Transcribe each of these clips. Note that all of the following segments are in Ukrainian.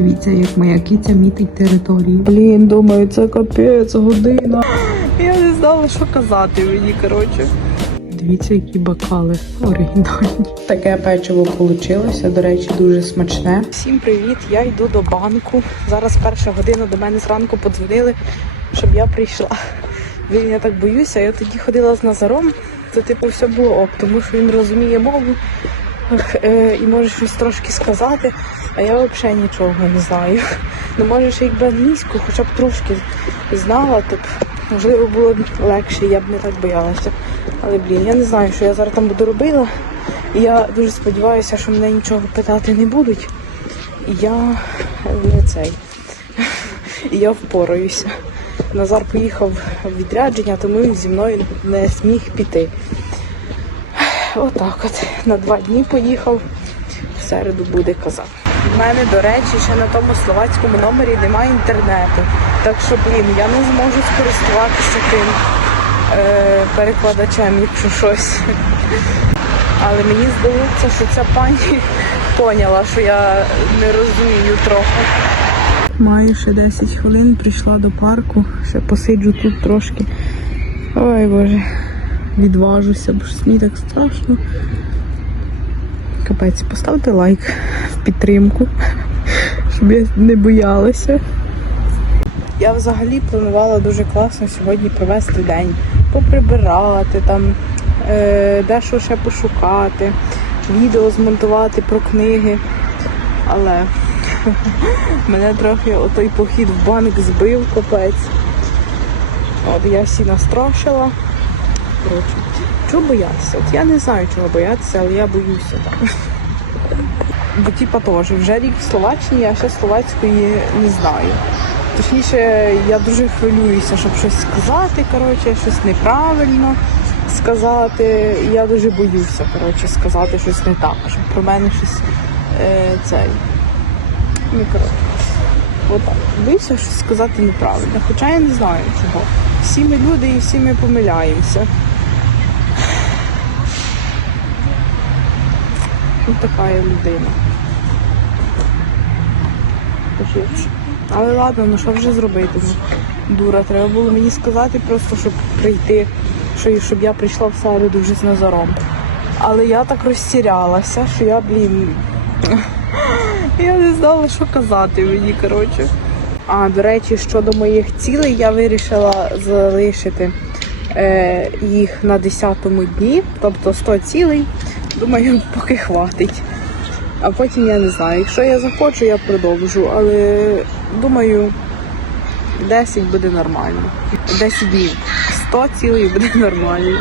Дивіться, як моя киця мітить територію. Блін, думаю, це капець, година. Я не знала, що казати мені, коротше. Дивіться, які бокали оригінальні. Таке печиво вийшло. До речі, дуже смачне. Всім привіт! Я йду до банку. Зараз перша година до мене зранку подзвонили, щоб я прийшла. Блін, я так боюся. Я тоді ходила з Назаром. Це типу все було ок, тому що він розуміє мову ах, е, і може щось трошки сказати, а я взагалі нічого не знаю. Ну може ще якби англійську, хоча б трошки знала, то б можливо було б легше, я б не так боялася. Але блін, я не знаю, що я зараз там буду робила. І я дуже сподіваюся, що мене нічого питати не будуть. І я не цей. І я впораюся. Назар поїхав в відрядження, тому він зі мною не зміг піти. Отак от. На два дні поїхав. В середу буде казав. У мене, до речі, ще на тому словацькому номері немає інтернету. Так що, блін, я не зможу скористуватися тим е, перекладачем, якщо щось. Але мені здається, що ця пані поняла, що я не розумію трохи. Маю ще 10 хвилин, прийшла до парку, ще посиджу тут трошки. Ой боже, відважуся, бо ж мені так страшно. Капець, поставте лайк в підтримку, щоб я не боялася. Я взагалі планувала дуже класно сьогодні провести день, поприбирати там, е, дещо ще пошукати, відео змонтувати про книги. Але мене трохи отой похід в банк збив капець. От я всі настрашила. Коротше, чого боятися? От я не знаю, чого боятися, але я боюся так. Бо типа теж, вже рік в Словаччині, а ще словацької не знаю. Точніше, я дуже хвилююся, щоб щось сказати, коротше, щось неправильно сказати. Я дуже боюся, коротше, сказати щось не так, щоб про мене щось е, цей. Ну, коротше. Отак. Боюся щось сказати неправильно. Хоча я не знаю чого. Всі ми люди і всі ми помиляємося. Ось така я людина. Але ладно, ну що вже зробити? Ну, дура, треба було мені сказати просто, щоб прийти, що, щоб я прийшла в середу вже з Назаром. Але я так розтірялася, що я, блін. Я не знала, що казати мені, коротше. А, до речі, щодо моїх цілей, я вирішила залишити е, їх на 10-му дні, тобто 100 цілей. Думаю, поки хватить. А потім я не знаю. Якщо я захочу, я продовжу. Але думаю, 10 буде нормально. 10 днів. 100 цілей буде нормально.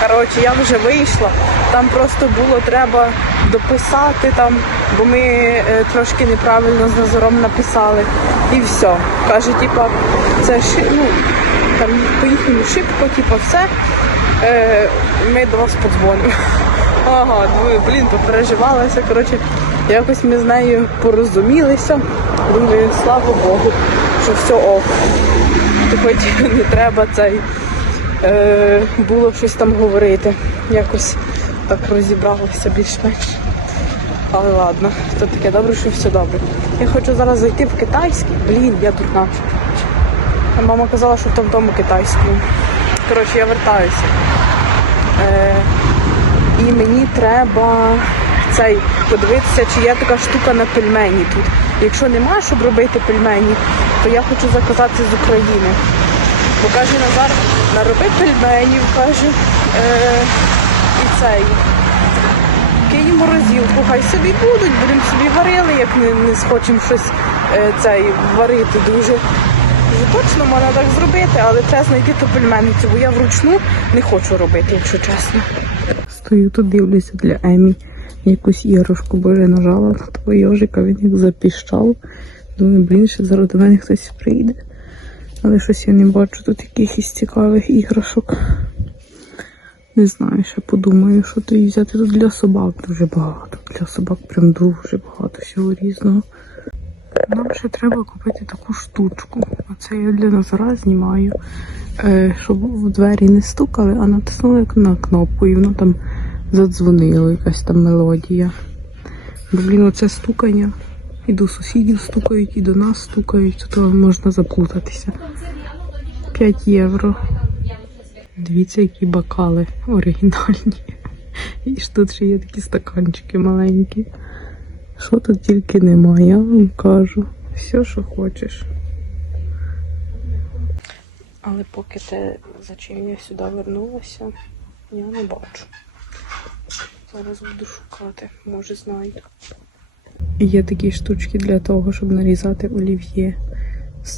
Коротше, я вже вийшла. Там просто було треба дописати там, бо ми е, трошки неправильно з Назаром написали. І все. Каже, типа, це ши, ну, там по їхньому шибко, типа, все. Е, ми до вас подзвонимо. Ага, думаю, блін, попереживалася. Коротше, якось ми з нею порозумілися. Думаю, слава Богу, що все ок. Хоч не треба цей е, було щось там говорити. Якось так розібралося більш-менш. Але ладно, то таке добре, що все добре. Я хочу зараз зайти в китайський. Блін, я дурна. А Мама казала, що в тому тому китайському. Коротше, я вертаюся. Е, і мені треба цей подивитися, чи є така штука на пельмені тут. Якщо нема, щоб робити пельмені, то я хочу заказати з України. Бо каже Назар, нароби пельменів, каже, е, і цей. Кинь в морозилку, хай собі будуть, будемо собі варили, як не, не схочемо щось е, цей варити дуже. Точно можна так зробити, але треба знайти ту пельменницю, бо я вручну не хочу робити, якщо чесно. Стою тут, дивлюся для Емі якусь іграшку, бо я нажала на того йожика, він як запіщав. Думаю, блін, ще зараз до мене хтось прийде. Але щось я не бачу тут якихось цікавих іграшок. Не знаю, ще подумаю, що то взяти тут для собак дуже багато. Для собак прям дуже багато всього різного. Нам ще треба купити таку штучку. Оце я для Назара знімаю, е, щоб в двері не стукали, а натиснули на кнопку і воно там задзвонило, якась там мелодія. Бо, блін, оце стукання І до сусідів стукають, і до нас стукають, то можна заплутатися. 5 євро. Дивіться, які бокали оригінальні. І ж тут ще є такі стаканчики маленькі. Що тут тільки немає, я вам кажу. Все, що хочеш. Але поки те, за чим я сюди вернулася, я не бачу. Зараз буду шукати, може знайду. Є такі штучки для того, щоб нарізати олів'є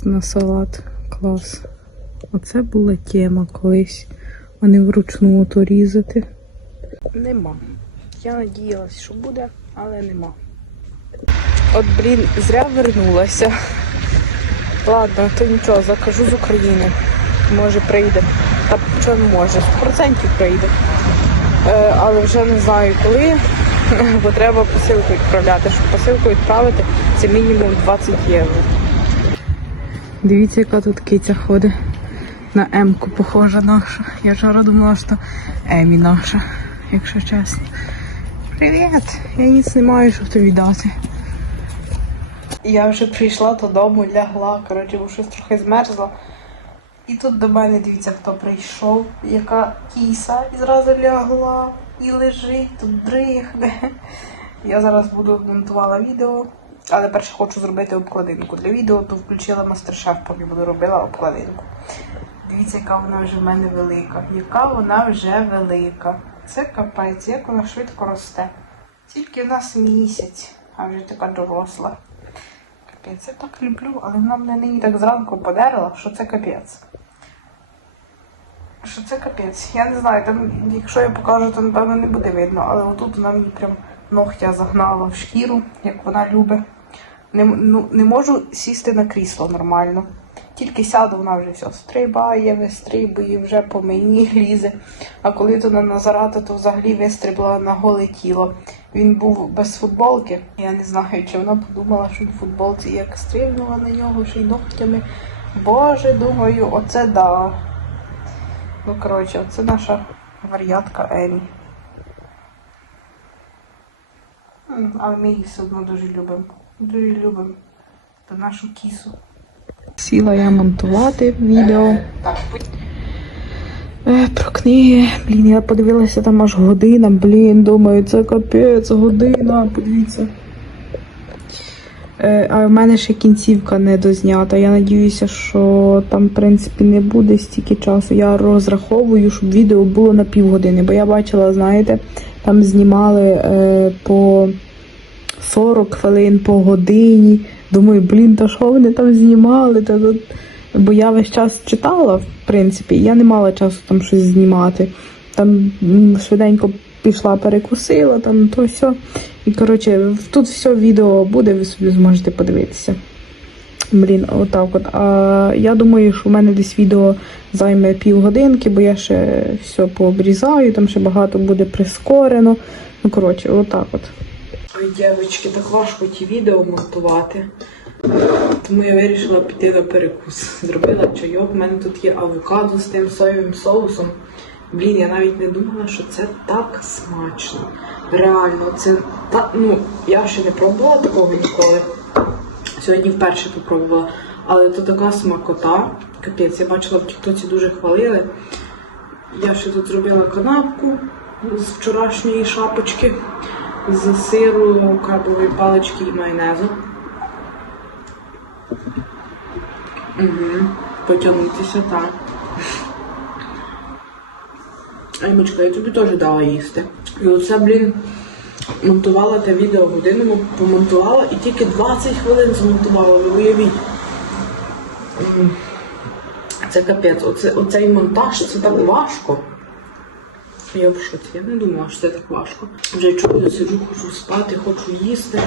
на салат. Клас. Оце була тема колись. Вони вручну то різати. Нема. Я надіялась, що буде, але нема. От, блін, зря вернулася. Ладно, то нічого, закажу з України. Може прийде. Та що не може, 100% прийде. Е, але вже не знаю коли, бо треба посилку відправляти. Щоб посилку відправити, це мінімум 20 євро. Дивіться, яка тут киця ходить. На М-ку похожа наша. Я вчора думала, що Емі наша, якщо чесно. Привіт! Я ніц не маю, щоб тобі дати. Я вже прийшла додому, лягла, коротше, бо щось трохи змерзла. І тут до мене дивіться, хто прийшов, яка кіса і зразу лягла і лежить, тут дрихне. Я зараз буду монтувала відео, але перше хочу зробити обкладинку. Для відео то включила мастер-шеф, поки буду робила обкладинку. Дивіться, яка вона вже в мене велика. Яка вона вже велика. Це капець, як вона швидко росте. Тільки в нас місяць, а вже така доросла. Капець, я так люблю, але вона мене нині так зранку подерла, що це капець. Що це капець. Я не знаю, там, якщо я покажу, то напевно не буде видно, але отут вона мені прям ногтя загнала в шкіру, як вона любить. Не, ну, не можу сісти на крісло нормально. Тільки сяду, вона вже все стрибає, вистрибує, вже по мені лізе. А коли то на Назарата, то взагалі вистрибла на голе тіло. Він був без футболки. Я не знаю, чи вона подумала, що він в футболці як стрибнула на нього, ще й ногтями. Боже, думаю, оце да. Ну, коротше, оце наша вар'ятка Емі. Але ми її все одно дуже любимо. Дуже любимо. Та нашу кісу. Сіла я монтувати відео. Е, про книги. Блін, я подивилася там аж година. Блін, думаю, це капець, година. Подивіться. Е, а в мене ще кінцівка не дознята. Я надіюся, що там, в принципі, не буде стільки часу. Я розраховую, щоб відео було на півгодини, бо я бачила, знаєте, там знімали е, по 40 хвилин, по годині. Думаю, блін, та що вони там знімали? Та, тут... Бо я весь час читала, в принципі, я не мала часу там щось знімати. Там швиденько пішла, перекусила, там то все. І коротше, тут все відео буде, ви собі зможете подивитися. Блін, отак от. А я думаю, що в мене десь відео займе півгодинки, бо я ще все пообрізаю, там ще багато буде прискорено. Ну, коротше, отак от. Ой, дівчатки, так важко ті відео монтувати. Тому я вирішила піти на перекус. Зробила чайок. У мене тут є авокадо з тим соєвим соусом. Блін, я навіть не думала, що це так смачно. Реально, це так. Ну, я ще не пробувала такого ніколи. Сьогодні вперше попробувала. Але то така смакота. Капець, я бачила в Тіктоці дуже хвалили. Я ще тут зробила канапку з вчорашньої шапочки, з сиру, крабової палички і майонезу. Угу. Потягнутися, так. Аймочка, я тобі теж дала їсти. І оце, блін, монтувала те відео годину, помонтувала і тільки 20 хвилин змонтувала, ви уявіть. Це капець, оце, оцей монтаж, це так важко. Я в шоці, я не думала, що це так важко. Вже чую, сиджу, хочу спати, хочу їсти.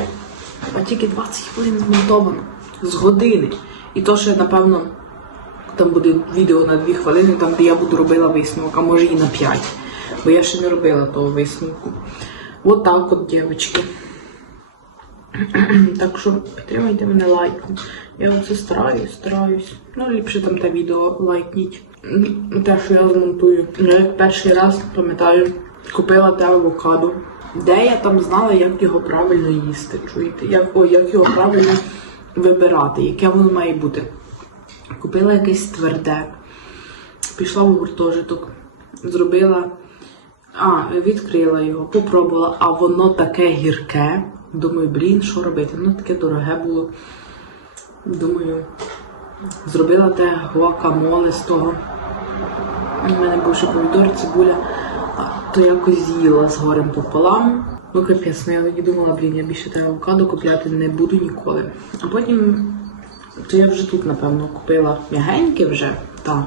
А тільки 20 хвилин змонтовано. З години. І то ще, напевно, там буде відео на 2 хвилини, там, де я буду робила висновок, а може і на 5. Бо я ще не робила того висновку. От так от, дівчатки. Так що підтримайте мене лайком. Я оце стараюсь, стараюсь. Ну, ліпше там те відео лайкніть. Те, що я змонтую. Я як перший раз пам'ятаю, Купила те авокадо. Де я там знала, як його правильно їсти, чуєте? Як, о, як його правильно вибирати, яке воно має бути. Купила якесь тверде, пішла в гуртожиток, зробила, а, відкрила його, попробувала, а воно таке гірке. Думаю, блін, що робити? Воно таке дороге було. Думаю, зробила те гуакамоле з того. У мене був ще помідор, цибуля, то якось з'їла з горем пополам. Ну капець, ну я тоді думала, блін, я більше те авокадо купляти не буду ніколи. А потім, то я вже тут, напевно, купила м'ягеньке вже, так.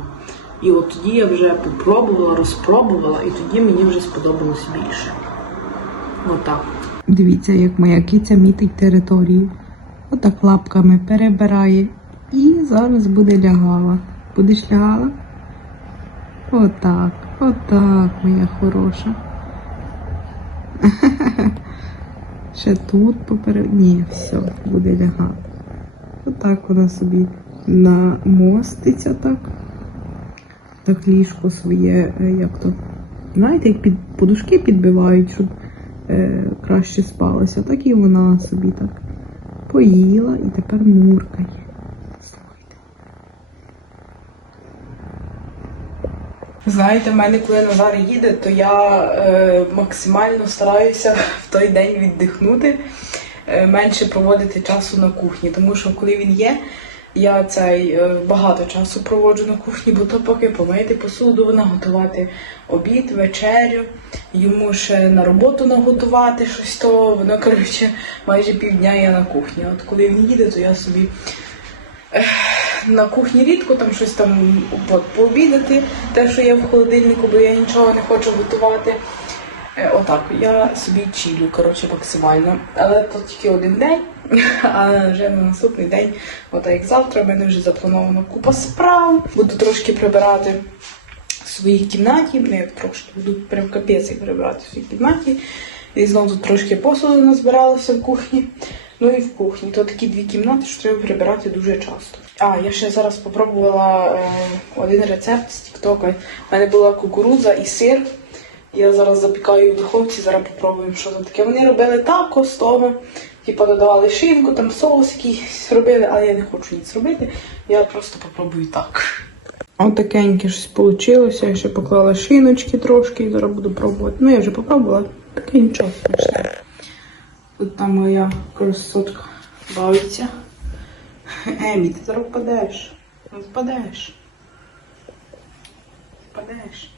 І от тоді я вже попробувала, розпробувала, і тоді мені вже сподобалось більше. Отак. Дивіться, як моя киця мітить територію. Отак лапками перебирає. І зараз буде лягала. Будеш лягала? Отак, отак, моя хороша. Ще тут поперед. Ні, все, буде лягати. Отак вона собі намоститься так. Так ліжко своє, е, як то. Знаєте, як під подушки підбивають, щоб е, краще спалося, так і вона собі так поїла і тепер муркає. Знаєте, в мене, коли Назар їде, то я е, максимально стараюся в той день віддихнути, е, менше проводити часу на кухні. Тому що коли він є, я цей е, багато часу проводжу на кухні, бо то поки помити посуду, наготувати обід, вечерю, йому ще на роботу наготувати щось, то воно коротше майже півдня я на кухні. От коли він їде, то я собі на кухні рідко там щось там пообідати, те, що є в холодильнику, бо я нічого не хочу готувати. Е, Отак, я собі чілю, коротше, максимально. Але то тільки один день, а вже на наступний день, от як завтра, в мене вже заплановано купа справ. Буду трошки прибирати в своїй кімнаті. Ну, як трошки буду прям капець прибирати в своїй кімнаті. І знову тут трошки посуду назбиралося в кухні. Ну і в кухні. То такі дві кімнати, що треба прибирати дуже часто. А, я ще зараз попробувала е, один рецепт з Тіктока. У мене була кукурудза і сир. Я зараз запікаю в духовці, зараз попробуємо, що це таке. Вони робили тако з того. Типу додавали шинку, там соус якийсь робили, але я не хочу ніц робити. Я просто попробую так. Отакеньке щось вийшло. Я ще поклала шиночки трошки і зараз буду пробувати. Ну, я вже попробувала. Таке нічого смачне. Тут там моя красотка бавиться. Емі, ти зараз впадеш. Ну, Впадеш. Впадеш.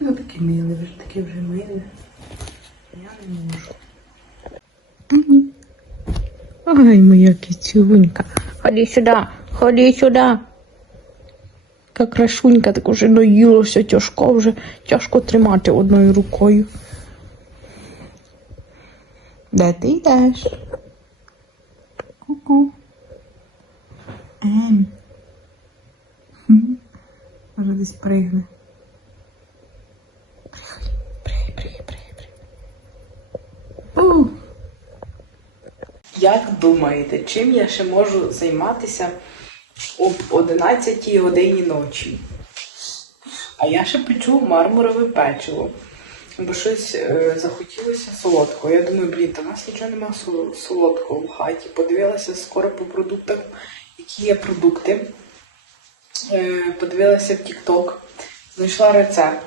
Ну таке миле, вже таке вже миле. Я не можу. Ай, моя кицюнька. Ходи сюди, ходи сюди. Яка крашунька, так уже наїлося тяжко, вже тяжко тримати одною рукою. Де ти йдеш? Ку-ку. Ем. Може десь пригне. Пригай, пригай, пригай, пригай, пригай. Як думаєте, чим я ще можу займатися об 11 годині ночі? А я ще печу мармурове печиво. Бо щось е, захотілося солодкого. Я думаю, блін, та в нас нічого немає сол- солодкого в хаті. Подивилася скоро по продуктах, які є продукти. Е, подивилася в TikTok, знайшла рецепт.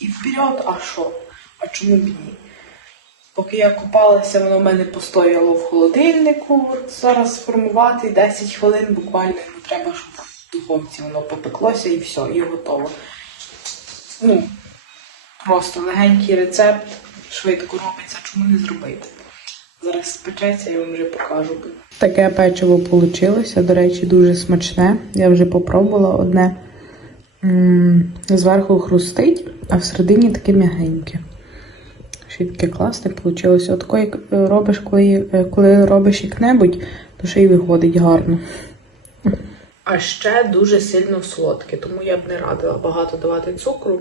І вперед, а що? А чому б ні? Поки я купалася, воно в мене постояло в холодильнику. Зараз формувати 10 хвилин буквально ну, треба, щоб в духовці воно попеклося і все, і готово. Ну, просто легенький рецепт, швидко робиться, чому не зробити. Зараз спечеться, я вам вже покажу. Таке печиво вийшло. До речі, дуже смачне. Я вже попробувала одне. М, Зверху хрустить, а всередині таке м'ягеньке. Ще таке класне вийшло. От коли як е, робиш, коли, е, коли робиш як-небудь, то ще й виходить гарно. А ще дуже сильно солодке, тому я б не радила багато давати цукру,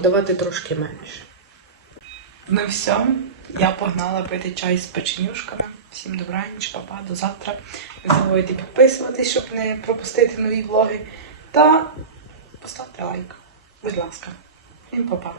давати трошки менше. Ну все, я погнала пити чай з печенюшками. Всім добраніч, папа, до завтра. Не забувайте підписуватись, щоб не пропустити нові влоги. Та поставте лайк, будь ласка. Всім папа.